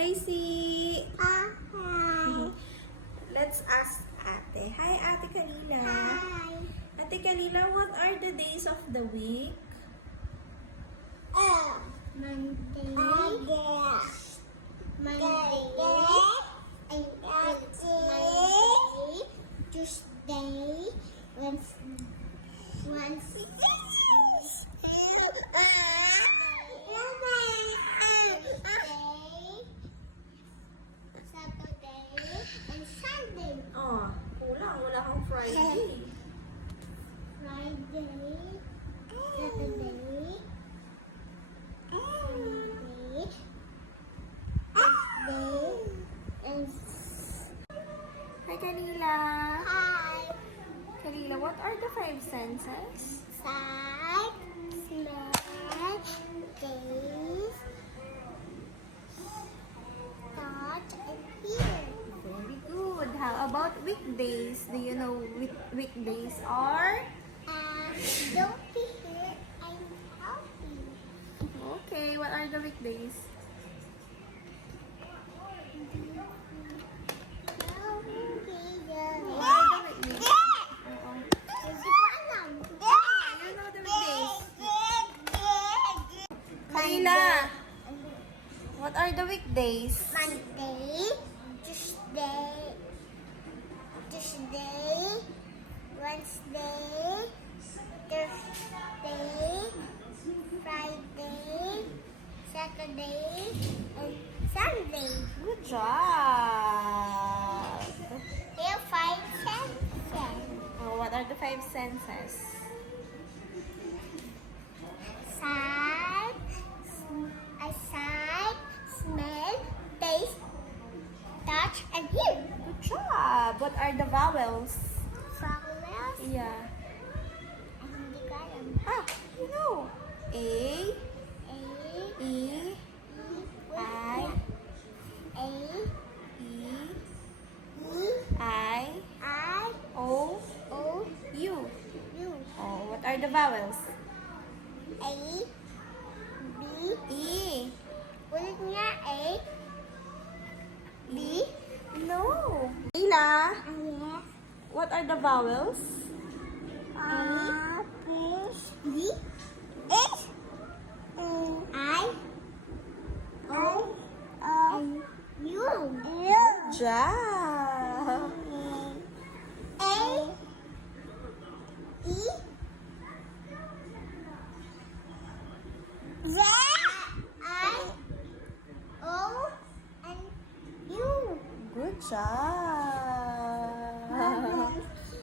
Spicy! Hi. Let's ask Ate. Hi, Ate Kalila. Hi. Ate Kalila, what are the days of the week? Monday. And Monday. Tuesday. Wednesday. Saturday and Sunday. Oh, kulang. Wala kang Friday. Friday, Saturday, Sunday, Wednesday, and Hi, Kalila. hi. Kalila, what are the 5 senses? Sight, smell, taste, touch, and hear. Very good. How about weekdays? Do you know weekdays are? Don't be here. I'm happy. Okay, what are the weekdays? What are the weekdays? Oo. You know the weekdays. Kalila, what are the weekdays? Monday, Tuesday, Wednesday, Thursday, Friday, Saturday, and Sunday. Good job. There are 5 senses. Oh, what are the 5 senses? Sight, smell, taste, touch, and hear. Good job. What are the vowels? Vowels, Yeah. hindi ko alam. Ah, you know. A, A, E, I, A, E, E, I, I, O, O, U. U. Oh, what are the vowels? A, B, E, ulit nga A, B, no. Leila, yes, what are the vowels? A, B, H, I, O, and U. Good job. A, E, Z, I, O, and U. Good job.